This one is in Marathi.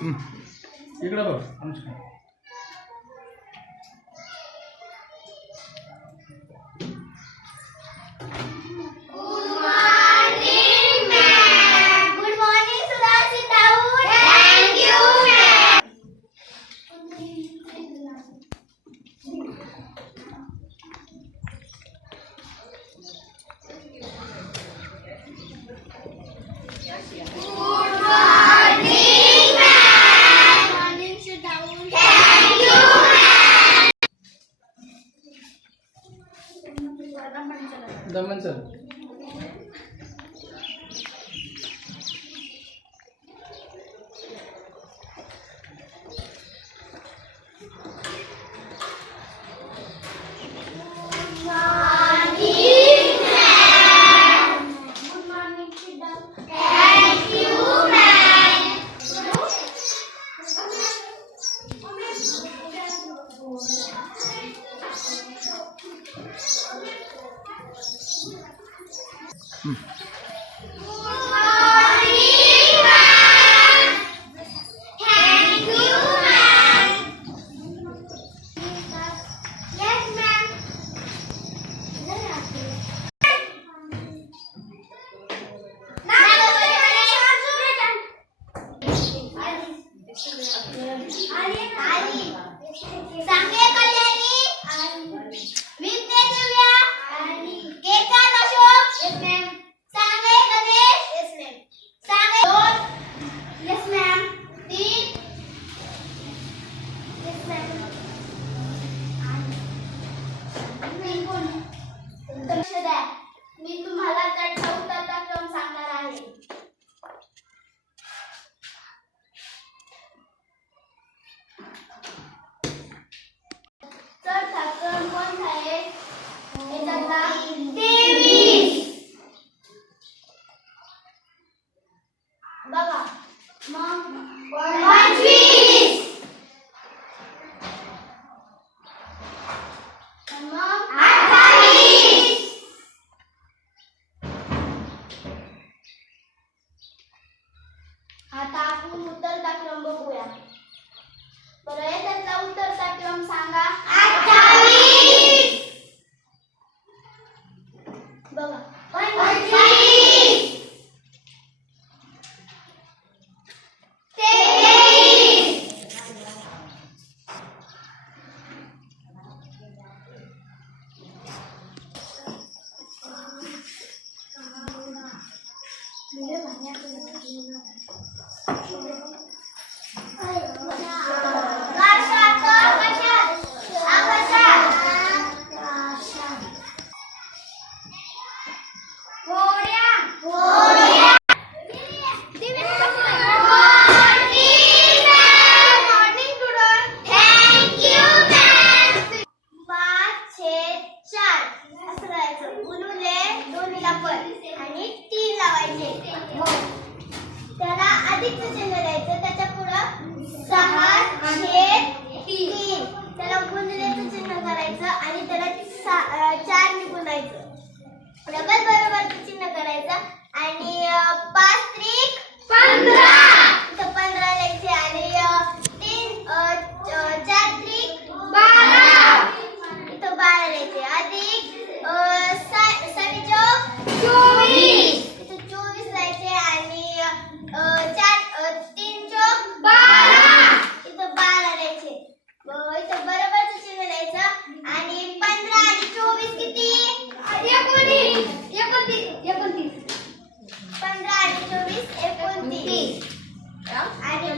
इकडं बघ आमच्याकडे. 咱们走。छेद चार. असं दोन्हीला पण. तीन लावायचे. हो. त्याला अधिक चिन्ह द्यायचं. त्याच्या सहा छेद तीन. त्याला गुणलेचं चिन्ह करायचं आणि त्याला चार निघून गुणायचं डबल बरोबर चिन्ह करायचं. आणि बरोबर म्हणायचा. आणि पंधरा आणि चोवीस किती? एकोणीस एकोणतीस. एकोणतीस. पंधरा आणि चोवीस एकोणतीस. आणि